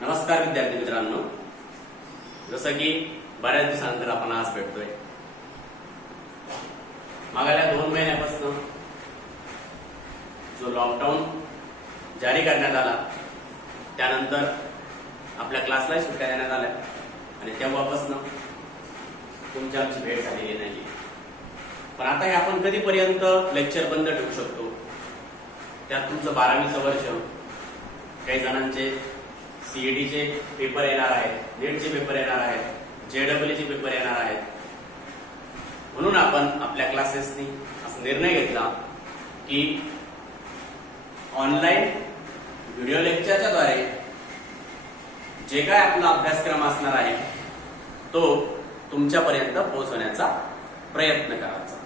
नमस्कार विद्यार्थी मित्रांनो, जसं की बऱ्याच दिवसानंतर आपण आज भेटतोय. मागल्या 2 महिन्यापासून जो लॉकडाऊन जारी करण्यात आला त्यानंतर आपल्या क्लासला सुट्ट्या देण्यात आल्या आणि तेव्हापासून तुमची आमची भेट झालेली नाही. पण आता हे आपण कधीपर्यंत लेक्चर बंद ठेवू शकतो? त्यात तुमचं 12वीचं वर्ष, काही जणांचे सीईटीचे पेपर येणार आहेत, नेटचे पेपर येणार आहेत, जेडब्ल्यूचे पेपर येणार आहेत. म्हणून आपण आपल्या क्लासेसनी असा निर्णय घेतला की ऑनलाईन व्हिडिओ लेक्चरच्या द्वारे जे काय आपला अभ्यासक्रम असणार आहे तो तुमच्यापर्यंत पोहोचवण्याचा प्रयत्न करायचा.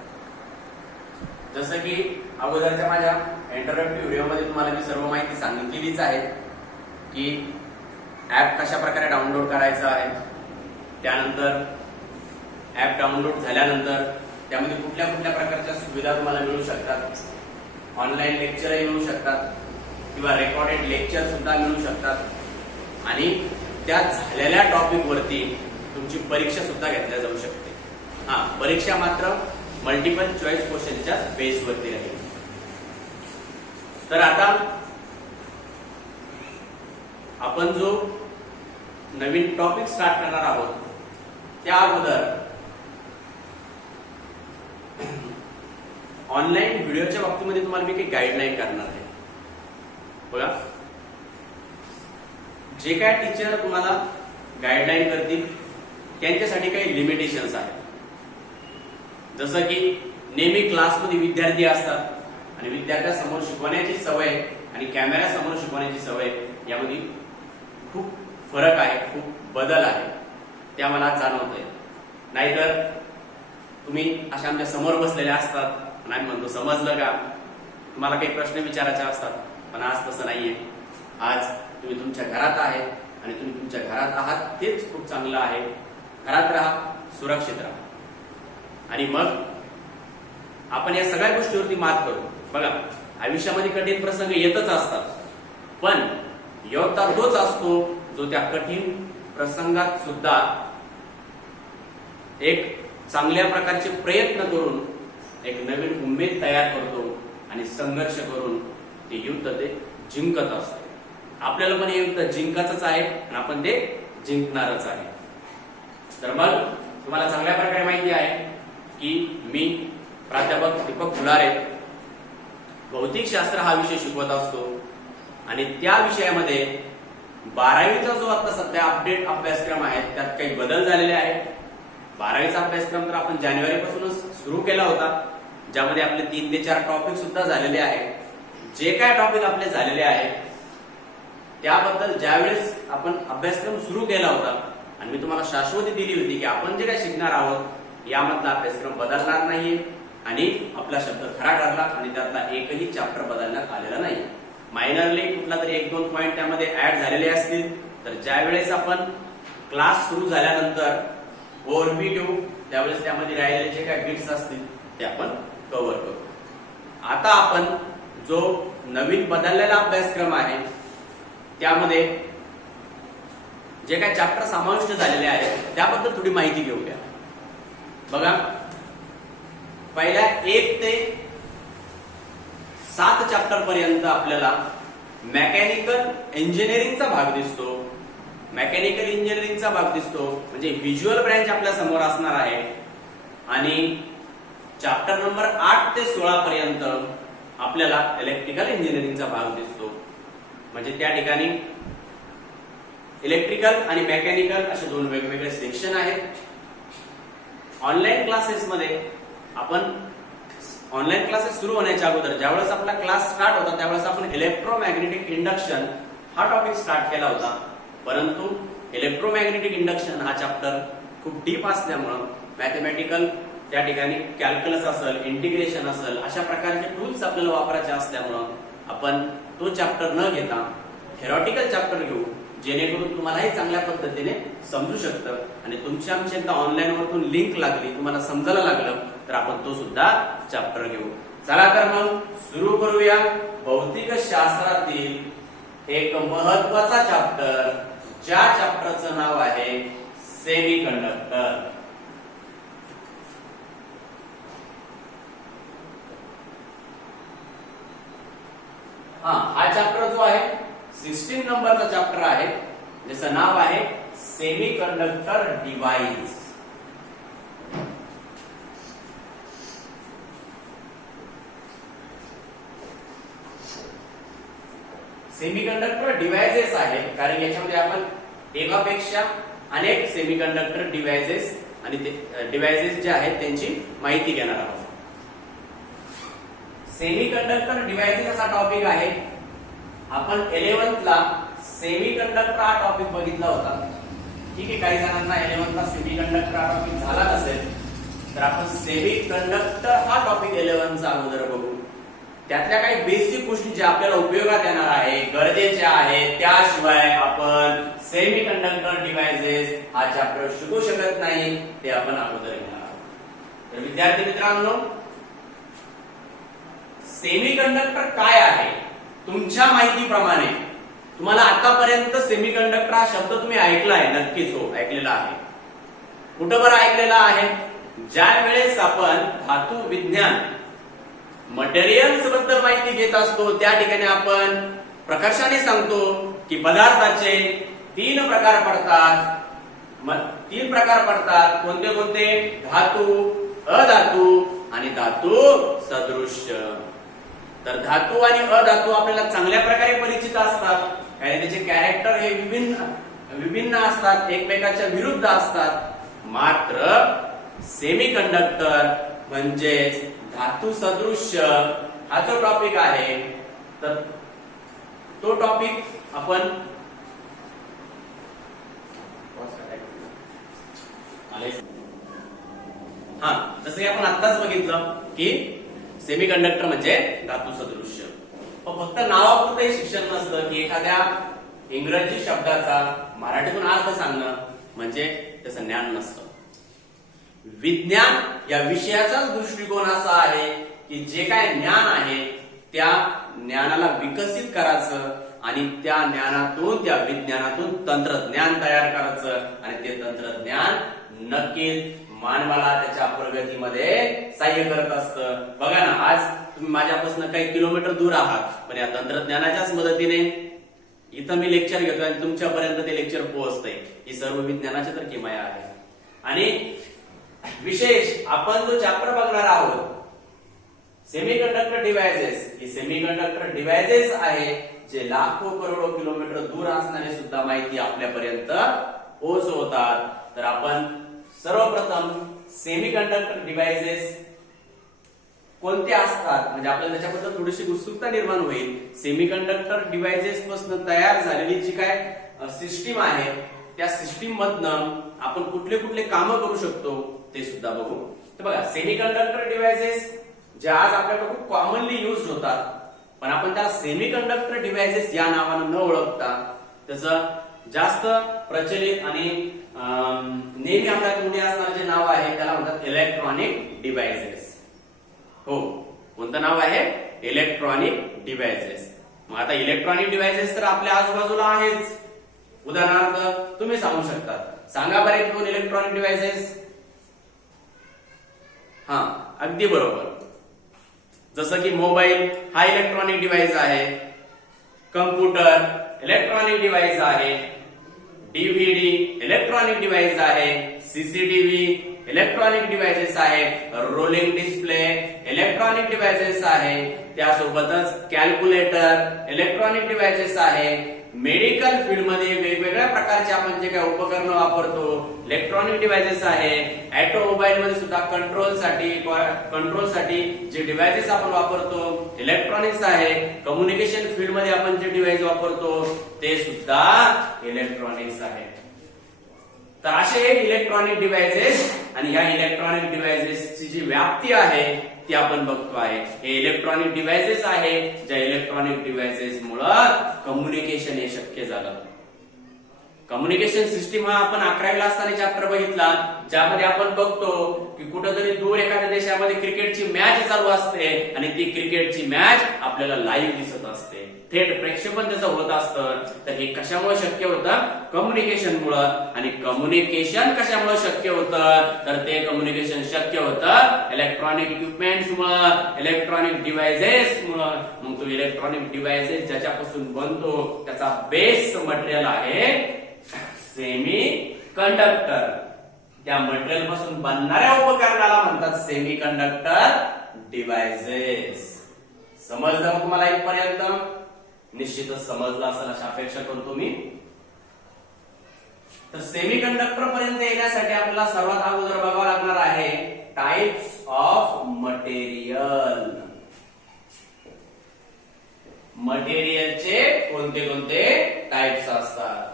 जसं की अगोदरच्या माझ्या इंट्रोडक्टिव्ह व्हिडिओमध्ये तुम्हाला मी सर्व माहिती सांगितलेलीच आहे की ऍप कशा प्रकारे डाउनलोड करायचं आहे, त्यानंतर ऍप डाउनलोड झाल्यानंतर त्यामध्ये कुठल्या कुठल्या प्रकारच्या सुविधा तुम्हाला मिळू शकतात, ऑनलाईन लेक्चरही मिळू शकतात किंवा रेकॉर्डेड लेक्चर सुद्धा मिळू शकतात आणि त्या झालेल्या टॉपिक वरती तुमची परीक्षा सुद्धा घेतल्या जाऊ शकते. परीक्षा मात्र मल्टिपल चॉईस क्वेश्चनच्या बेसवरती राहील. तर आता आपण जो नवीन टॉपिक स्टार्ट करणार आहोत त्या अगोदर ऑनलाईन व्हिडिओच्या बाबतीमध्ये तुम्हाला मी काही गाईडलाईन करणार आहे. बघा, जे काय टीचर तुम्हाला गाईडलाईन करतील त्यांच्यासाठी काही लिमिटेशन्स आहेत. जसं की नेहमी क्लासमध्ये विद्यार्थी असतात आणि विद्यार्थ्यासमोर शिकवण्याची सवय आणि कॅमेऱ्यासमोर शिकवण्याची सवय यामध्ये खूप फरक आहे, खूप बदल आहे. त्या मला जाणवतंय. नाहीतर तुम्ही अशा आमच्या समोर बसलेले असतात आणि आम्ही म्हणतो समजलं का, तुम्हाला काही प्रश्न विचारायचे असतात, पण आज तसं नाहीये. आज तुम्ही तुमच्या घरात आहे आणि तुम्ही तुमच्या घरात आहात तेच खूप चांगलं आहे. घरात राहा, सुरक्षित राहा आणि मग आपण या सगळ्या गोष्टीवरती मात करू. बघा, आयुष्यामध्ये कठीण प्रसंग येतच असतात, पण योद्धा तोच असतो जो त्या कठीण प्रसंगात सुद्धा एक चांगल्या प्रकारचे प्रयत्न करून एक नवीन उमेद तयार करतो आणि संघर्ष करून ते युद्ध ते जिंकत असतो. आपल्याला पण हे युद्ध जिंकायचंच आहे आणि आपण ते जिंकणारच आहे. तर मग तुम्हाला चांगल्या प्रकारे माहिती आहे की मी प्राध्यापक दीपक फुलारे भौतिकशास्त्र हा विषय शिकवत असतो आणि त्या विषयामध्ये 12वीचा जो आता सध्या अपडेट अभ्यासक्रम आहे त्यात काही बदल झालेले आहेत. 12वीचा अभ्यासक्रम तर आपण जानेवारीपासूनच सुरू केला होता, ज्यामध्ये आपले 3 ते 4 टॉपिक सुद्धा झालेले आहेत. जे काय टॉपिक आपले झालेले आहेत त्याबद्दल ज्यावेळेस आपण अभ्यासक्रम सुरू केला होता आणि मी तुम्हाला शाश्वती दिली होती की आपण जे काय शिकणार आहोत यामधला अभ्यासक्रम बदलणार नाहीये आणि आपला शब्द खरा ठरला आणि त्यातला एकही चॅप्टर बदलण्यात आलेला नाही. मायनरली कुठला तरी 1-2 पॉइंट त्यामध्ये ऍड झालेले असतील, तर ज्यावेळेस आपण क्लास सुरू झाल्यानंतर ओव्हरव्ह्यू त्यावेळेस त्यामध्ये राहिलेले जे काही बिट्स असतील ते आपण कव्हर करू. आता आपण जो नवीन बदललेला अभ्यासक्रम आहे त्यामध्ये जे काही चॅप्टर समाविष्ट झालेले आहेत त्याबद्दल थोडी माहिती घेऊया. बघा, पहिल्या 1 ते 7 चॅप्टर पर्यंत आपल्याला मेकॅनिकल इंजिनिअरिंगचा भाग दिसतो. मेकॅनिकल इंजिनिअरिंगचा भाग दिसतो म्हणजे व्हिज्युअल ब्रँच आपल्या समोर असणार आहे. आणि चॅप्टर नंबर 8 ते 16 पर्यंत आपल्याला इलेक्ट्रिकल इंजिनिअरिंगचा भाग दिसतो. म्हणजे त्या ठिकाणी इलेक्ट्रिकल आणि मेकॅनिकल असे 2 वेगवेगळे सेक्शन आहेत. ऑनलाईन क्लासेसमध्ये आपण ऑनलाईन क्लासेस सुरू होण्याच्या अगोदर ज्यावेळेस आपला क्लास स्टार्ट होता त्यावेळेस आपण इलेक्ट्रोमॅग्नेटिक इंडक्शन हा टॉपिक स्टार्ट केला होता. परंतु इलेक्ट्रोमॅग्नेटिक इंडक्शन हा चॅप्टर खूप डीप असल्यामुळं मॅथमॅटिकल त्या ठिकाणी कॅल्क्युलस असेल, इंटिग्रेशन असेल, अशा प्रकारचे टूल्स आपल्याला वापरायचे असल्यामुळं आपण तो चॅप्टर न घेता थेरॉटिकल चॅप्टर घेऊ, जेणेकरून तुम्हालाही चांगल्या पद्धतीने समजू शकतं आणि तुमच्या आमच्या एकदा ऑनलाईन वरतून लिंक लागली, तुम्हाला समजायला लागलं तर आपण तो सुद्धा चॅप्टर घेऊ. चला तर मग सुरू करूया भौतिक शास्त्रातील एक महत्वाचा चॅप्टर ज्या चॅप्टरचं नाव आहे सेमी कंडक्टर. हा चॅप्टर जो आहे 16 नंबरचा चॅप्टर आहे, ज्याचं नाव आहे semi conductor device. Semiconductor devices आहे, कारण याच्यामध्ये आपण एकापेक्षा अनेक सेमीकंडक्टर डिव्हाइसेस आणि ते डिव्हाइसेस जे आहेत त्यांची माहिती घेणार आहोत. सेमीकंडक्टर डिव्हाइसेस असा टॉपिक आहे. आपण 11th ला सेमीकंडक्टर हा टॉपिक बघितला होता. ठीक आहे, काही जणांना 11th ला सेमीकंडक्टर हा टॉपिक झाला नसेल तर आपण सेमीकंडक्टर हा टॉपिक 11th चा अगोदर बघू. त्यातल्या काही बेसिक गोष्टी ज्या आपल्याला उपयोगात येणार आहे, गरजेच्या आहेत, त्याशिवाय आपण सेमीकंडक्टर डिव्हाइसेस हा चॅप्टर शिकू शकत नाही, ते आपण अगोदर घेणार आहोत. तर विद्यार्थी मित्रांनो, सेमीकंडक्टर काय आहे? तुमच्या माहितीप्रमाणे तुम्हाला आतापर्यंत सेमीकंडक्टर हा शब्द तुम्ही ऐकला आहे, नक्कीच हो ऐकलेला आहे. कुठं बरं ऐकलेला आहे? ज्या वेळेस आपण धातू विज्ञान मटेरियल्स बद्दल माहिती घेत असतो, त्या ठिकाणी आपण प्रकर्षाने सांगतो की पदार्थाचे 3 प्रकार पडतात. 3 प्रकार पडतात. कोणते कोणते? धातू, अधातू आणि धातू सदृश्य. तर धातू आणि अधातू आपल्याला चांगल्या प्रकारे परिचित असतात, कारण त्याचे कॅरेक्टर हे विभिन्न असतात, एकमेकांच्या विरुद्ध असतात. मात्र सेमीकंडक्टर म्हणजेच धातू सदृश्य हा जो टॉपिक आहे, तर तो टॉपिक आपण जसं आपण आत्ताच बघितलं की सेमीकंडक्टर म्हणजे धातू सदृश्य. पण फक्त नावापुरतं हे शिक्षण नसतं की एखाद्या इंग्रजी शब्दाचा मराठीतून अर्थ सांगणं म्हणजे त्याचं ज्ञान नसतं. विज्ञान या विषयाचाच दृष्टिकोन असा आहे की जे काय ज्ञान आहे त्या ज्ञानाला विकसित करायचं आणि त्या ज्ञानातून, त्या विज्ञानातून तंत्रज्ञान तयार करायचं आणि ते तंत्रज्ञान नक्कीच मानवाला त्याच्या प्रगतीमध्ये सहाय्य करत असतं. बघा ना, आज तुम्ही माझ्यापासून काही किलोमीटर दूर आहात, पण या तंत्रज्ञानाच्याच मदतीने इथं मी लेक्चर घेतोय आणि तुमच्यापर्यंत ते लेक्चर पोहोचतंय. ही सर्व विज्ञानाची तर किमया आहे. आणि विशेष आपण जो चॅप्टर बघणार आहोत सेमीकंडक्टर डिव्हाइसेस, ही सेमीकंडक्टर डिव्हाइसेस आहे जे लाखो करोडो किलोमीटर दूर असणारे सुद्धा माहिती आपल्यापर्यंत पोहोचवतात. तर आपण सर्वप्रथम सेमीकंडक्टर डिव्हाइसेस कोणते असतात म्हणजे आपल्याला त्याच्याबद्दल थोडीशी उत्सुकता निर्माण होईल. सेमीकंडक्टर डिव्हाइसेस पासून तयार झालेली जी काय सिस्टीम आहे त्या सिस्टीम मधनं आपण कुठले कुठले कामं करू शकतो ते सुद्धा बघू. तर बघा, सेमीकंडक्टर डिव्हाइसेस जे आज आपल्याकडे खूप कॉमनली युज होतात, पण आपण त्याला सेमीकंडक्टर डिव्हाइसेस या नावानं न ओळखता त्याचं जास्त प्रचलित आणि नेहमी आपल्या तोंडी असणारं जे नाव आहे त्याला म्हणतात इलेक्ट्रॉनिक डिव्हाइसेस. हो, कोणतं नाव आहे? Electronic devices. मग आता इलेक्ट्रॉनिक डिव्हाइसेस तर आपल्या आजूबाजूला आहेच. उदाहरणार्थ तुम्ही सांगू शकता, सांगा बरे 2 इलेक्ट्रॉनिक डिव्हाइसेस. अगदी बरोबर. जसं की मोबाईल हा इलेक्ट्रॉनिक डिव्हाइस आहे, कम्प्युटर इलेक्ट्रॉनिक डिव्हाइस आहे, डीव्हीडी इलेक्ट्रॉनिक डिव्हाइस आहे, सीसीटीव्ही इलेक्ट्रॉनिक डिव्हाइसेस आहे, रोलिंग डिस्प्ले इलेक्ट्रॉनिक डिव्हाइसेस आहे, त्यासोबतच कॅल्क्युलेटर इलेक्ट्रॉनिक डिव्हाइसेस आहे. मेडिकल फील्ड मध्ये वेगवेगळ्या प्रकारचे आपण जे काही उपकरणं वापरतो इलेक्ट्रॉनिक डिव्हाइसेस आहे. ऑटोमोबाईल मध्ये सुद्धा कंट्रोलसाठी जे डिव्हाइसेस आपण वापरतो इलेक्ट्रॉनिक्स आहे. कम्युनिकेशन फील्ड मध्ये आपण जे डिव्हाइस वापरतो ते सुद्धा इलेक्ट्रॉनिक्स आहे. तर असे हे इलेक्ट्रॉनिक डिव्हाइसेस आणि ह्या इलेक्ट्रॉनिक डिव्हाइसेसची जी व्याप्ती आहे ती आपण बघतो आहे. हे इलेक्ट्रॉनिक डिव्हाइसेस आहे ज्या इलेक्ट्रॉनिक डिव्हाइसेस मुळे कम्युनिकेशन हे शक्य झालं. कम्युनिकेशन सिस्टीम हा आपण 11वीला असताना चॅप्टर बघितला, ज्यामध्ये आपण बघतो की कुठेतरी दूर एखाद्या देशामध्ये क्रिकेटची मॅच चालू असते आणि ती क्रिकेटची मॅच आपल्याला लाईव्ह दिसत असते, थेट प्रेक्षेपण त्याचं होत असतं. तर हे कशामुळे शक्य होतं? कम्युनिकेशनमुळं. आणि कम्युनिकेशन कशामुळे शक्य होतं? तर ते कम्युनिकेशन शक्य होतं इलेक्ट्रॉनिक इक्विपमेंट्समुळं, इलेक्ट्रॉनिक डिव्हायसेसमुळं. मग तो इलेक्ट्रॉनिक डिव्हायसेस ज्याच्यापासून बनतो त्याचा बेस मटेरियल आहे सेमी कंडक्टर. त्या मटेरियल पासून बनणाऱ्या उपकरणाला म्हणतात सेमी कंडक्टर डिव्हायसेस. समजलं मग तुम्हाला इथपर्यंत? निश्चितच समजलं असेल अशी अपेक्षा करतो मी. तर सेमी कंडक्टर पर्यंत येण्यासाठी आपल्याला सर्वात अगोदर बघावं लागणार आहे टाइप्स ऑफ मटेरियल. मटेरियलचे कोणते कोणते टाइप्स असतात?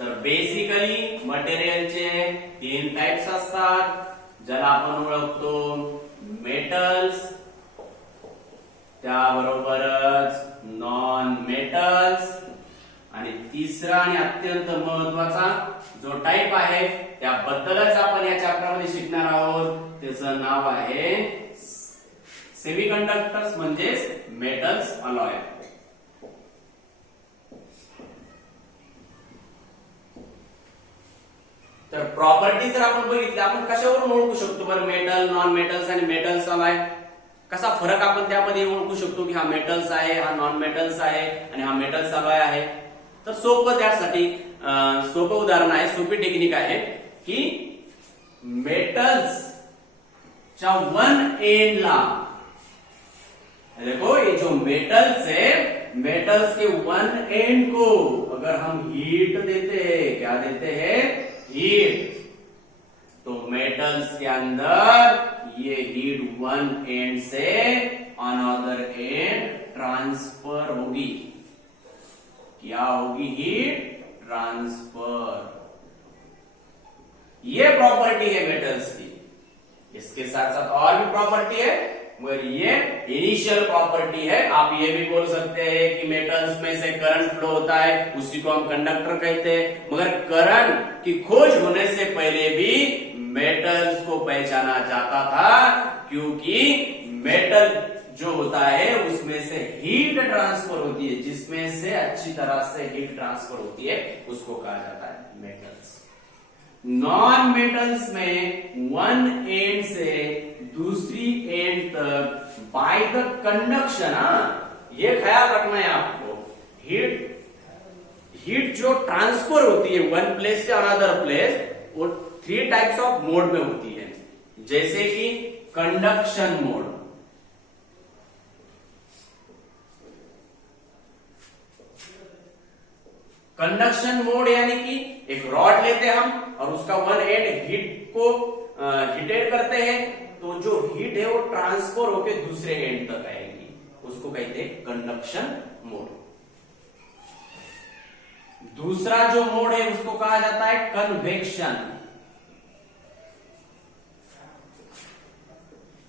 तर बेसिकली मटेरियलचे 3 टाइप्स असतात, ज्याला आपण ओळखतो मेटल्स, त्याबरोबरच नॉन मेटल्स, आणि तिसरा आणि अत्यंत महत्वाचा जो टाइप आहे त्याबद्दलच आपण या चॅप्टरमध्ये शिकणार आहोत, त्याचं नाव आहे सेमीकंडक्टर्स म्हणजेच मेटल्स अलॉय. तर प्रॉपर्टी जर आपण बघितली, आपण कशावरून ओळखू शकतो बरं मेटल, नॉन मेटल्स आणि मेटल्स अलॉय? कसा फरक आपण त्यामध्ये ओळखू शकतो की हा मेटल्स आहे, हा नॉन मेटल्स आहे आणि हा मेटल्स अलॉय आहे? तर सोपं, त्यासाठी सोपं उदाहरण आहे, सोपी टेक्निक आहे की मेटल्स च्या वन एंडला, देखो ये जो मेटल्स है, मेटल्स के वन एंड को अगर हम हीट देते हैं, क्या देते हैं? हीट. तो मेटल्स के अंदर ये हीट वन एंड से अनदर एंड ट्रांसफर होगी. क्या होगी? Heat transfer. ये प्रॉपर्टी है मेटल्स की. इसके साथ साथ और भी प्रॉपर्टी है, मगर ये इनिशियल प्रॉपर्टी है. आप ये भी बोल सकते हैं कि मेटल्स में से करंट फ्लो होता है, उसी को हम कंडक्टर कहते हैं. मगर करंट की खोज होने से पहले भी मेटल्स को पहचाना जाता था, क्योंकि मेटल जो होता है उसमें से हीट ट्रांसफर होती है, जिसमें से अच्छी तरह से हीट ट्रांसफर होती है, उसको कहा जाता है मेटल्स. नॉन मेटल्स में वन एंड से दूसरी एंड तक बाय द कंडक्शन, ये ख्याल रखना है आपको, हीट जो ट्रांसफर होती है वन प्लेस से अनदर प्लेस, वो 3 टाइप्स ऑफ मोड में होती है. जैसे कि कंडक्शन मोड, कंडक्शन मोड यानी कि एक रॉड लेते हैं हम और उसका वन एंड हीट को हीटेड करते हैं, तो जो हीट है वो ट्रांसफर होकर दूसरे एंड तक आएगी, उसको कहते हैं कंडक्शन मोड. दूसरा जो मोड है उसको कहा जाता है कन्वेक्शन.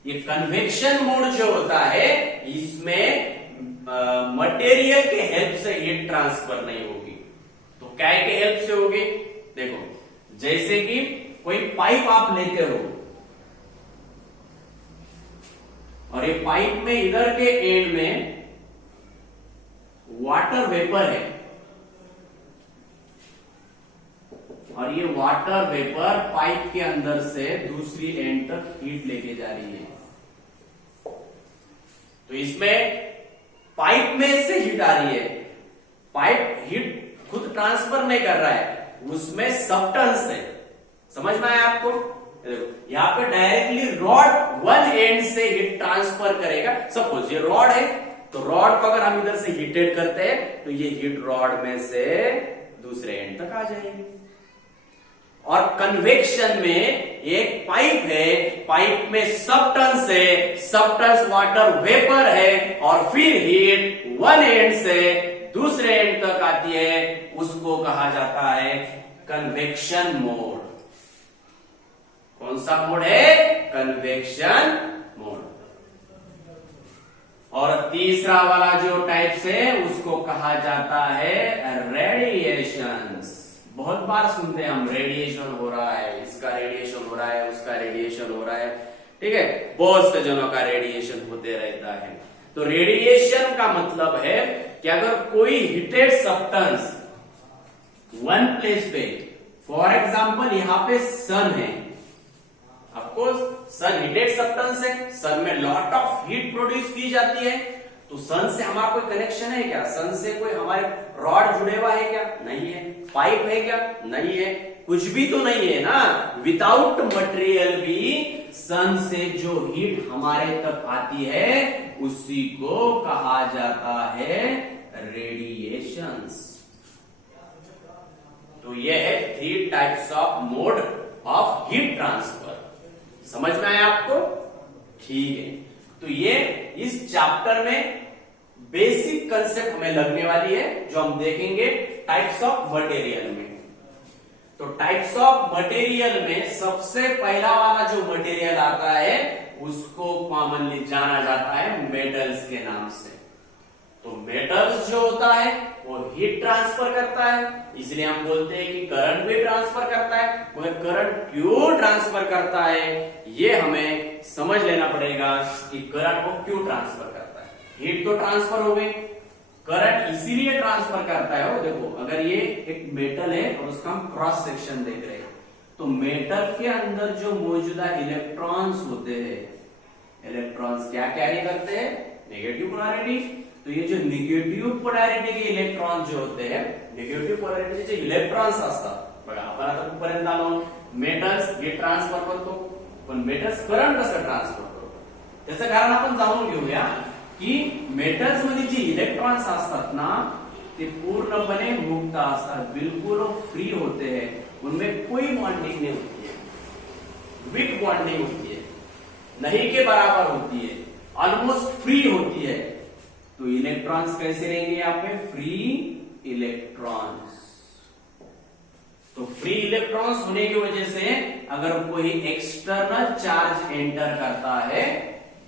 ये कन्वेक्शन मोड जो होता है इसमें मटेरियल के हेल्प से हीट ट्रांसफर नहीं होगी. तो क्या के हेल्प से होगी? देखो, जैसे कि कोई पाइप आप लेते हो और ये पाइप में इधर के एंड में वाटर वेपर है और ये वाटर वेपर पाइप के अंदर से दूसरी एंड तक हीट लेके जा रही है. तो इसमें पाइप में से हीट आ रही है, पाइप हीट खुद ट्रांसफर नहीं कर रहा है, उसमें सब्सटेंस है. समझ में आया आपको? यहां पे डायरेक्टली रॉड वन एंड से हीट ट्रांसफर करेगा. सपोज ये रॉड है, तो रॉड को अगर हम इधर से हीटेड करते हैं तो ये हीट रॉड में से दूसरे एंड तक आ जाएगी. और कन्वेक्शन में एक पाइप है, पाइप में सब्सटेंस है, सब्सटेंस वाटर वेपर है और फिर हीट वन एंड से दूसरे एंड तक आती है, उसको कहा जाता है कन्वेक्शन मोड. कौन सा मोड है? कन्वेक्शन मोड. और तीसरा वाला जो टाइप्स है उसको कहा जाता है रेडिएशंस. बहुत बार सुनते हैं हम, रेडिएशन हो रहा है, इसका रेडिएशन हो रहा है, उसका रेडिएशन हो रहा है, ठीक है, बहुत से जनों का रेडिएशन होते रहता है। तो रेडिएशन का मतलब है कि अगर कोई heated substance one place pay, for example यहां पे सन है, ऑफकोर्स सन हीटेड सब्सटेंस है, सन में लॉट ऑफ हीट प्रोड्यूस की जाती है, तो सन से हमारा कोई कनेक्शन है क्या? सन से कोई हमारे रॉड जुड़े हुआ है क्या? नहीं है। पाइप है क्या? नहीं है। कुछ भी तो नहीं है ना। विदाउट मटेरियल भी सन से जो हीट हमारे तक आती है उसी को कहा जाता है रेडिएशंस। तो ये है 3 types of mode of heat transfer. समझ में आया आपको? ठीक है। तो ये इस चैप्टर में बेसिक कंसेप्ट हमें लगने वाली है, जो हम देखेंगे टाइप्स ऑफ मटेरियल में। तो टाइप्स ऑफ मटेरियल में सबसे पहला वाला जो मटेरियल आता है उसको कॉमनली जाना जाता है मेटल्स के नाम से। तो मेटल्स जो होता है वो हीट ट्रांसफर करता है, इसलिए हम बोलते हैं कि करंट भी ट्रांसफर करता है। मगर करंट क्यों ट्रांसफर करता है ये हमें समझ लेना पड़ेगा कि करंट वो क्यों ट्रांसफर करता है। हीट तो ट्रांसफर हो गई, करंट इसीलिए ट्रांसफर करता है। वो देखो, अगर ये एक मेटल है और उसका हम क्रॉस सेक्शन देख रहे हैं, तो मेटल के अंदर जो मौजूदा इलेक्ट्रॉन्स होते हैं, इलेक्ट्रॉन्स क्या कैरी करते हैं? Negative polarity. तो ये जो निगेटिव पोलॅरिटी के इलेक्ट्रॉन जो होते हैं, निगेटिव पोलॅरिटीचे जे इलेक्ट्रॉन्स असतात बघा, आपण आता कुठपर्यंत आलो? मेटल्स हे ट्रान्सफर करतो, पण मेटल्स करंट कसं ट्रान्सफर करतो त्याचं कारण आपण जाणून घेऊया की मेटल्स मध्ये जे इलेक्ट्रॉन्स असतात ना ते पूर्णपणे मुक्त असतात, बिल्कुल फ्री होते हैं, उनमें कोई बॉन्डिंग नहीं होती है, वीक बॉन्डिंग होती है, नहीं के बराबर होती है, ऑलमोस्ट फ्री होती है। तो इलेक्ट्रॉन्स कैसे रहेंगे यहाँ पे? Free electrons. तो फ्री इलेक्ट्रॉन्स होने की वजह से अगर कोई एक्सटर्नल चार्ज एंटर करता है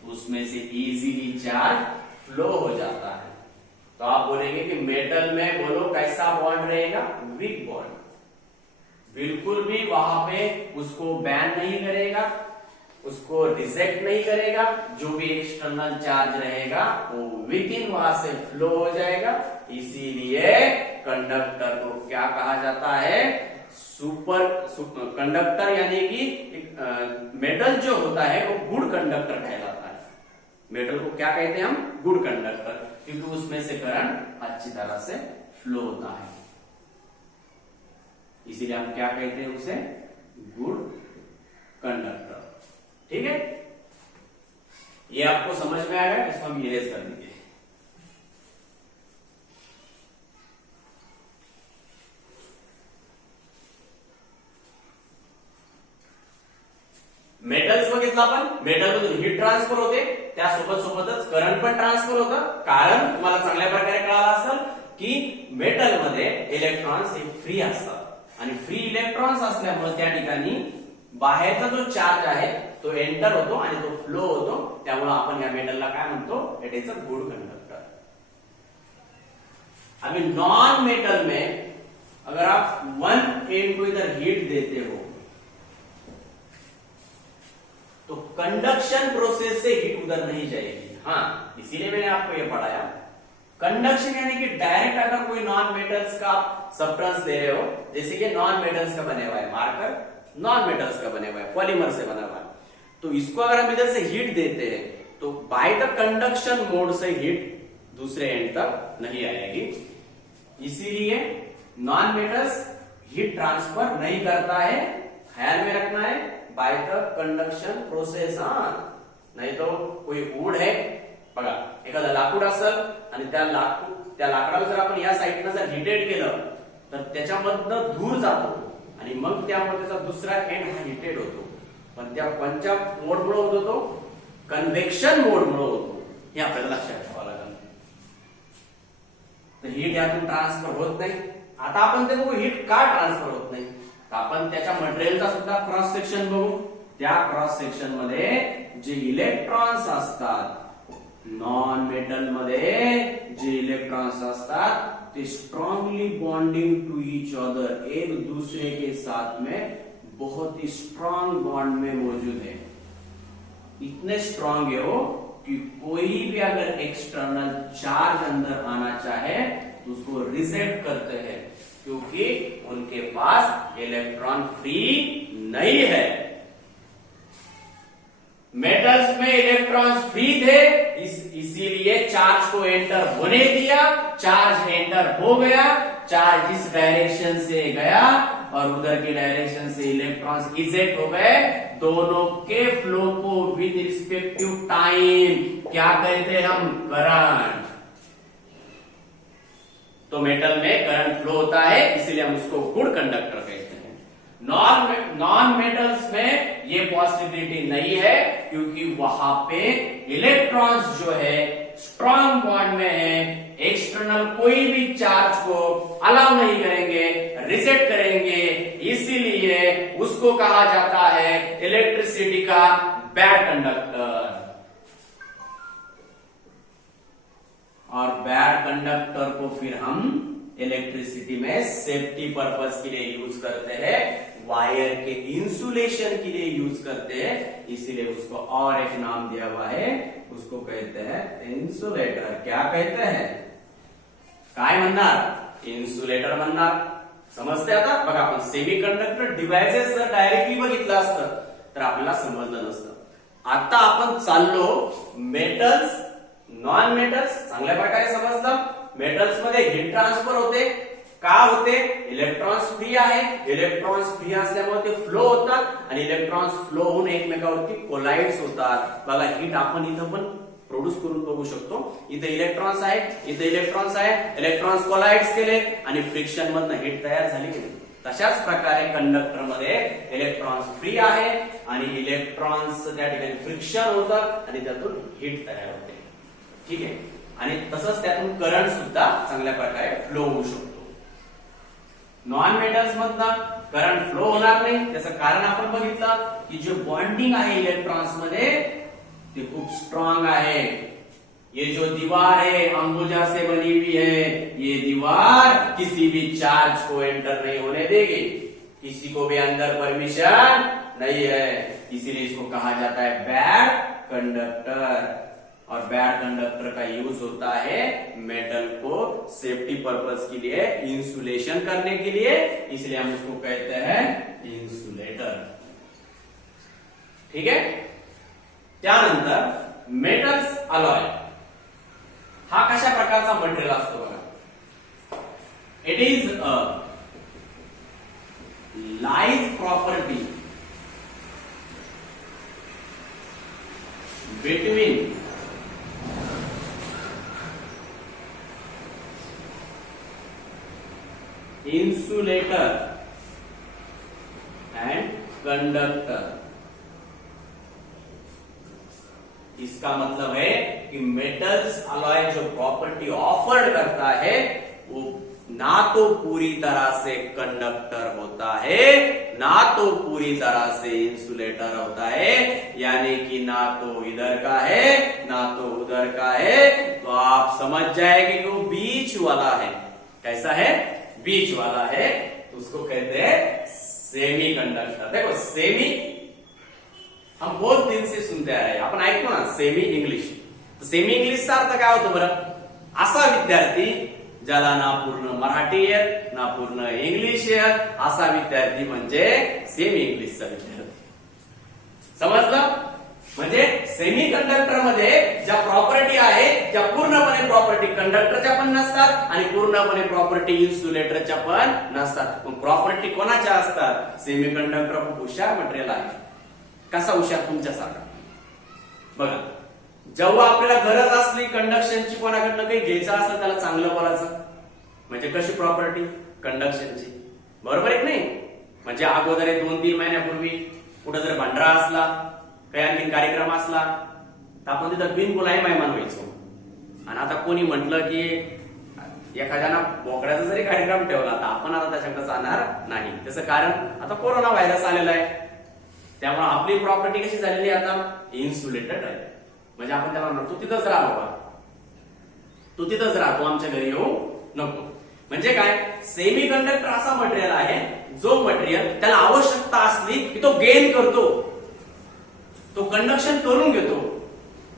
तो उसमें से इजीली चार्ज फ्लो हो जाता है। तो आप बोलेंगे कि मेटल में बोलो कैसा बॉन्ड रहेगा? वीक बॉन्ड, बिल्कुल भी वहां पे उसको बैन नहीं करेगा, उसको रिजेक्ट नहीं करेगा, जो भी एक्सटर्नल चार्ज रहेगा वो विद इन वहां से फ्लो हो जाएगा। इसीलिए कंडक्टर को क्या कहा जाता है? सुपर कंडक्टर, यानी कि मेटल जो होता है वो गुड कंडक्टर कहलाता है। मेटल को क्या कहते हैं हम? गुड कंडक्टर, क्योंकि उसमें से करंट अच्छी तरह से फ्लो होता है, इसीलिए हम क्या कहते हैं उसे? Good conductor. ठीक है, ये आपको समझ में आएगा, इसको हम इरेज कर देंगे। मेटल्स बघितलं आपण, मेटल मधून हीट ट्रान्सफर होते, त्यासोबत सोबतच करंट पण ट्रान्सफर होतं। कारण तुम्हाला चांगल्या प्रकारे कळालं असेल की मेटल मध्ये इलेक्ट्रॉन्स हे फ्री असतात आणि फ्री इलेक्ट्रॉन्स असल्यामुळे त्या ठिकाणी बाहेरचा जो चार्ज आहे तो एंटर होतो आणि तो फ्लो होतो, त्यामुळे आपण या मेटलला काय म्हणतो? It is a good conductor. अभी नॉन मेटल में अगर आप वन एंड को इधर हीट देते हो तो कंडक्शन प्रोसेस से हीट उधर नहीं जाएगी। हाँ, इसीलिए मैंने आपको ये पढ़ाया। कंडक्शन यानी कि डायरेक्ट अगर कोई नॉन मेटल्स का सब्सटेंस दे रहे हो, जैसे कि नॉन मेटल्स का बने हुआ है मार्कर, नॉन मेटल्स का बने हुआ है, पॉलीमर से बना हुआ है, तो इसको अगर हम इधर से हीट देते हैं तो by the conduction mode say heat दूसरे एंड तक नहीं आएगी। इसीलिए नॉन मेटल्स हीट ट्रांसफर नहीं करता है, ख्याल में रखना है, बाय द कंडक्शन प्रोसेस। नाही तो कोई वूड है बघा, एखादं लाकूड असेल आणि त्या लाकडाला जर आपण या साईडनं जर हिटेड केलं तर त्याच्यामधनं धूर जातो आणि मग त्यामुळे त्याचा दुसरा एंड हा हिटेड होतो, पण त्या कोणत्या मोडमुळे होतो? तो कन्व्हेक्शन मोडमुळे होतो, हे आपल्याला लक्षात ठेवावं लागेल। तर हीट यातून ट्रान्सफर होत नाही। आता आपण ते बघू हीट का ट्रान्सफर होत नाही, तर आपण त्याच्या मटेरियलचा सुद्धा क्रॉस सेक्शन बघू। त्या क्रॉस सेक्शन मध्ये जे इलेक्ट्रॉन्स असतात नॉन मेटल मध्ये जे इलेक्ट्रॉन्स असतात ते strongly bonding to each other, एक दूसरे के साथ में बहुत ही स्ट्रांग बॉन्ड में मौजूद है। इतने स्ट्रांग है वो कि कोई भी अगर एक्सटर्नल चार्ज अंदर आना चाहे तो उसको रिजेक्ट करते हैं, क्योंकि उनके पास इलेक्ट्रॉन फ्री नहीं है। मेटल्स में इलेक्ट्रॉन्स फ्री थे, इसीलिए चार्ज को एंटर होने दिया, चार्ज एंटर हो गया, चार्ज इस डायरेक्शन से गया और उधर के डायरेक्शन से इलेक्ट्रॉन्स इजेक्ट हो गए। दोनों के फ्लो को विद रिस्पेक्टिव टाइम क्या कहते हैं हम? करंट। तो मेटल में करंट फ्लो होता है, इसीलिए हम उसको गुड कंडक्टर कहते हैं। नॉन मेटल्स में ये पॉसिबिलिटी नहीं है, क्योंकि वहां पे इलेक्ट्रॉन्स जो है स्ट्रॉन्ग बॉन्ड में है, एक्सटर्नल कोई भी चार्ज को अलाउ नहीं करेंगे, रिजेक्ट करेंगे, इसीलिए उसको कहा जाता है इलेक्ट्रिसिटी का बैड कंडक्टर। और बैड कंडक्टर को फिर हम इलेक्ट्रिसिटी में सेफ्टी पर्पस के लिए यूज करते हैं, वायर के इंसुलेशन के लिए यूज करते हैं, इसीलिए उसको और एक नाम दिया हुआ है, उसको कहते हैं इंसुलेटर। क्या कहते हैं? काय म्हणणार? इन्सुलेटर म्हणणार। समजते आता? बघा, आपण सेमी कंडक्टर डिव्हाइसेस जर डायरेक्टली बघितलं असतं तर आपल्याला समजलं नसतं। आता आपण चाललो मेटल्स, नॉन मेटल्स चांगल्या प्रकारे समजलं। मेटल्स मध्ये हीट ट्रान्सफर होते, का होते? इलेक्ट्रॉन्स फ्री आहे, इलेक्ट्रॉन्स फ्री असल्यामुळे ते फ्लो होतात आणि इलेक्ट्रॉन्स फ्लो होऊन एकमेकावरती कोलाइड्स होतात। बघा, हीट आपण इथं पण प्रोड्यूस करून बघू शकतो। इथे इलेक्ट्रॉन्स आहे, इथे इलेक्ट्रॉन्स आहे, इलेक्ट्रॉन्स कोलाइड्स केले आणि फ्रिक्शन मधनं हीट तयार झाली की नाही? तशाच प्रकारे कंडक्टर मध्ये इलेक्ट्रॉन्स फ्री आहे आणि इलेक्ट्रॉन्स त्या ठिकाणी फ्रिक्शन होतात आणि त्यातून हीट तयार होते। ठीक आहे, आणि तसंच त्यातून करंट सुद्धा चांगल्या प्रकारे फ्लो होऊ शकतो। नॉन मेटल्स मधनं करंट फ्लो होणार नाही, त्याचं कारण आपण बघितलं की जे बॉन्डिंग आहे इलेक्ट्रॉन्स मध्ये ते खूप स्ट्रांग आहे। ये जो दीवार है अंबुजा से बनी हुई है, ये दीवार किसी भी चार्ज को एंटर नहीं होने देगी, किसी को भी अंदर परमिशन नहीं है, इसीलिए इसको कहा जाता है बैड कंडक्टर। और बैड कंडक्टर का यूज होता है मेटल को सेफ्टी पर्पस के लिए, इंसुलेशन करने के लिए, इसलिए हम उसको कहते हैं इंसुलेटर। ठीक है, त्यानंतर मेटल्स अलॉय हा कशा प्रकारचा मटेरियल असतो बघा? It is a lies property between insulator end conductor. इसका मतलब है कि मेटल्स अलॉय जो प्रॉपर्टी ऑफर्ड करता है वो ना तो पूरी तरह से कंडक्टर होता है, ना तो पूरी तरह से इंसुलेटर होता है, यानी कि ना तो इधर का है ना तो उधर का है। तो आप समझ जाएंगे कि वो बीच वाला है। कैसा है? बीच वाला है, तो उसको कहते हैं सेमी कंडक्टर। देखो, सेमी हम बहुत दिन से सुनते आ रहे हैं, आपण ऐकतो ना सेमी इंग्लिश। तो सेमी इंग्लिशचा अर्थ काय होतो बरं? असा विद्यार्थी ज्याला ना पूर्ण मराठी येत ना पूर्ण इंग्लिश येत, असा विद्यार्थी म्हणजे सेमी इंग्लिशचा विद्यार्थी। समजलं? म्हणजे सेमी कंडक्टर मध्ये ज्या प्रॉपर्टी आहेत त्या पूर्णपणे प्रॉपर्टी कंडक्टरच्या पण नसतात आणि पूर्णपणे प्रॉपर्टी इन्सुलेटरच्या पण नसतात। मग प्रॉपर्टी कोणाच्या असतात? सेमी कंडक्टर खूप हुशार मटेरियल आहे। कसा हुशार? तुमच्यासारखा। बघा, जेव्हा आपल्याला गरज असली कंडक्शनची, कोणाकडनं काही घ्यायचं असेल त्याला चांगलं बोलायचं, म्हणजे कशी प्रॉपर्टी? कंडक्शनची। बरोबर आहे नाही? म्हणजे अगोदर 2-3 महिन्यापूर्वी कुठं जर भंडारा असला, काही आणखी कार्यक्रम असला तर आपण तिथं बिनबुलाही मेहमान व्हायचो। आणि आता कोणी म्हटलं की एखाद्यानं बोकड्याचा जरी कार्यक्रम ठेवला तर आपण आता त्याच्याकडे जाणार नाही। त्याचं कारण आता कोरोना व्हायरस आलेला आहे, त्यामुळे आपली प्रॉपर्टी कशी झालेली आहे? आता इन्सुलेटेड आहे। म्हणजे आपण त्याला म्हणतो तू तिथंच राहा बाबा, तू तिथंच राहा, तू आमच्या घरी येऊ नको. म्हणजे काय, सेमी कंडक्टर असा मटेरियल आहे जो मटेरियल त्याला आवश्यकता असली की तो गेन करतो, तो कंडक्शन करून घेतो,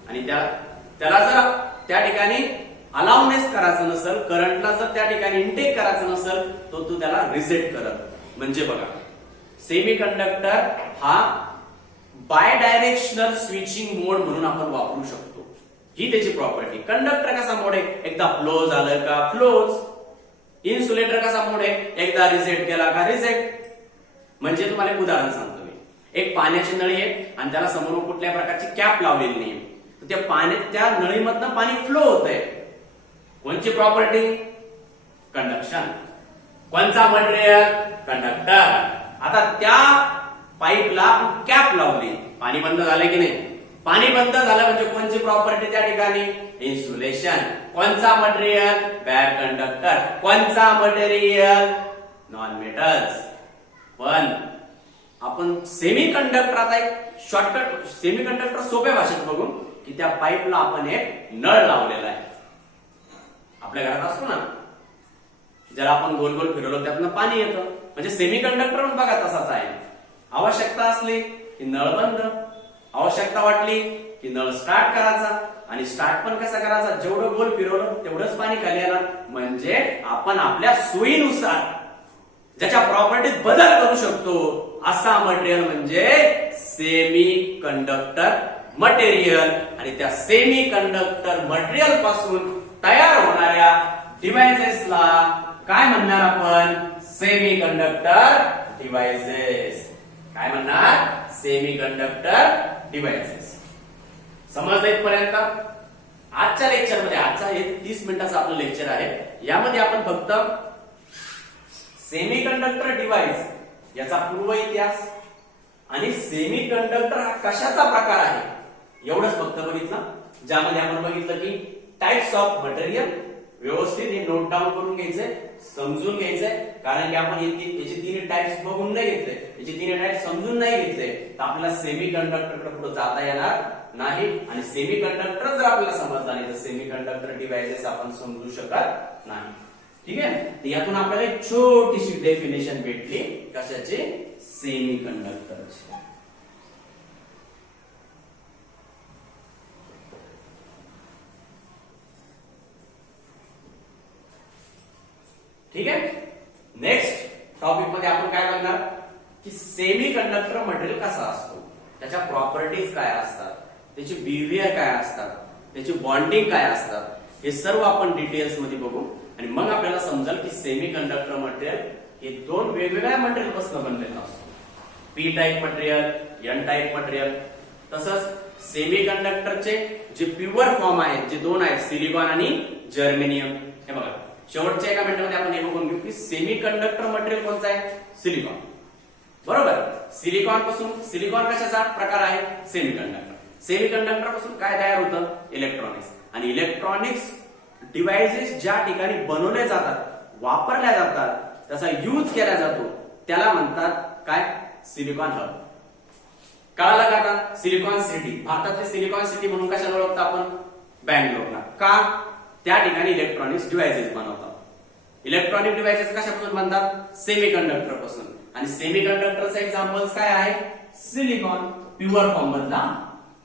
आणि त्याला जर त्या ठिकाणी अलाउनेस करायचं नसेल, करंटला जर त्या ठिकाणी इनटेक करायचं नसेल, तो तू त्याला रिजेक्ट करत. म्हणजे बघा, सेमी कंडक्टर हा बाय डायरेक्शनल स्विचिंग मोड म्हणून आपण वापरू शकतो, ही त्याची प्रॉपर्टी. कंडक्टर कसा मोड आहे, एकदा फ्लो झालं का फ्लोच. इन्सुलेटर कसा मोड आहे, एकदा रिसेट केला का रिसेट. म्हणजे तुम्हाला एक उदाहरण सांगतो मी. एक पाण्याची नळी आहे आणि त्याला समोरून कुठल्या प्रकारची कॅप लावलेली नाही, त्या नळीमधनं पाणी फ्लो होत आहे. कोणची प्रॉपर्टी, कंडक्शन. कोणचा मटेरियल, कंडक्टर. आता त्या पाईपला कॅप लावली, पाणी बंद झालं की नाही, पाणी बंद झालं म्हणजे कोणची प्रॉपर्टी त्या ठिकाणी, इन्सुलेशन. कोणचा मटेरियल, बॅड कंडक्टर. कोणचा मटेरियल, नॉन मेटल्स. पण आपण सेमी कंडक्टर, आता एक शॉर्टकट सेमी कंडक्टर सोप्या भाषेत बघू की त्या पाईपला आपण एक नळ लावलेला आहे. आपल्या घरात असतो ना, ज्याला आपण गोल गोल फिरवलं त्यातनं पाणी येतं, म्हणजे सेमी कंडक्टर बघा तसाच आहे. आवश्यकता असली की नळ बंद, आवश्यकता वाटली की नळ स्टार्ट करायचा, आणि स्टार्ट पण कसा करायचा, जेवढं गोल फिरवलं तेवढंच पाणी खाली येणार. म्हणजे आपण आपल्या सोयीनुसार ज्याच्या प्रॉपर्टीत बदल करू शकतो असा मटेरियल म्हणजे सेमी कंडक्टर मटेरियल. आणि त्या सेमी कंडक्टर मटेरियल पासून तयार होणाऱ्या डिव्हाइसेसला काय म्हणणार आपण, सेमी कंडक्टर डिव्हाइसेस. काय म्हणणार, सेमी कंडक्टर डिव्हाइसेस. समजलं इथपर्यंत? आजच्या लेक्चरमध्ये, आजचा हे 30 मिनिटाचं आपलं लेक्चर आहे, यामध्ये आपण फक्त सेमी कंडक्टर डिव्हाइस याचा पूर्व इतिहास आणि सेमी कंडक्टर हा कशाचा प्रकार आहे एवढंच फक्त बघितलं. ज्यामध्ये आपण बघितलं की टाइप्स ऑफ मटेरियल, व्यवस्थित हे नोट डाऊन करून घ्यायचंय, समजून घ्यायचंय, कारण की आपण याचे तिन्ही टाइप्स बघून नाही घेतले, याचे तिन्ही टाइप्स समजून नाही घेतले, तर आपल्याला सेमी कंडक्टरकडे पुढे जाता येणार नाही. आणि सेमी कंडक्टर जर आपल्याला समजला नाही तर सेमी कंडक्टर डिव्हाइसेस आपण समजू शकत नाही. ठीक आहे, तर यातून आपल्याला एक छोटीशी डेफिनेशन भेटली कशाची, सेमी कंडक्टरची. ठीक आहे, नेक्स्ट टॉपिक मध्ये आपण काय बघणार की सेमी कंडक्टर मटेरियल कसा असतो, त्याच्या प्रॉपर्टीज काय असतात, त्याची बिहेवियर काय असतात, त्याची बॉन्डिंग काय असतात, हे सर्व आपण डिटेल्स मध्ये बघू. आणि मग आपल्याला समजेल की सेमी कंडक्टर मटेरियल हे दोन वेगवेगळ्या मटेरियल पासून बनलेलं असतो, P type material, N type material. तसंच सेमी कंडक्टरचे जे प्युअर फॉर्म आहेत, जे दोन आहेत, सिलिकॉन आणि जर्मेनियम. हे बघा, शेवटच्या एका मिनिटामध्ये आपण हे बघून घेऊ की सेमी कंडक्टर मटेरियल कोणतं आहे, सिलिकॉन. बरोबर, सिलिकॉन कशाचा प्रकार आहे, सेमी कंडक्टर. सेमी कंडक्टर पासून काय तयार होतं, इलेक्ट्रॉनिक्स. आणि इलेक्ट्रॉनिक्स डिव्हाइसेस ज्या ठिकाणी बनवले जातात, वापरल्या जातात, त्याचा यूज केला जातो, त्याला म्हणतात काय, सिलिकॉन हब. कळालं का आता, सिलिकॉन सिटी. भारतातली सिलिकॉन सिटी म्हणून कशाला ओळखतो आपण, बँगलोरला. का, त्या ठिकाणी इलेक्ट्रॉनिक्स डिव्हाइसेस बनवतात. इलेक्ट्रॉनिक डिव्हाइसेस कशापासून बनतात, सेमी कंडक्टर पासून. आणि सेमी कंडक्टरचे एक्झाम्पल्स काय आहे, सिलिकॉन, प्युअर फॉर्म मधला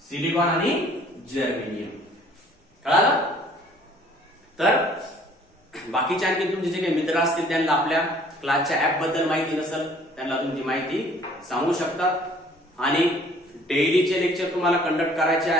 सिलिकॉन आणि जर्मेनियम. कळालं? तर बाकीचे आणखी तुमचे जे काही मित्र असतील त्यांना आपल्या क्लासच्या ऍप बद्दल माहिती नसेल, त्यांना तुम्ही माहिती सांगू शकता. आणि डेलीचे लेक्चर तुम्हाला कंडक्ट करायचे आहे.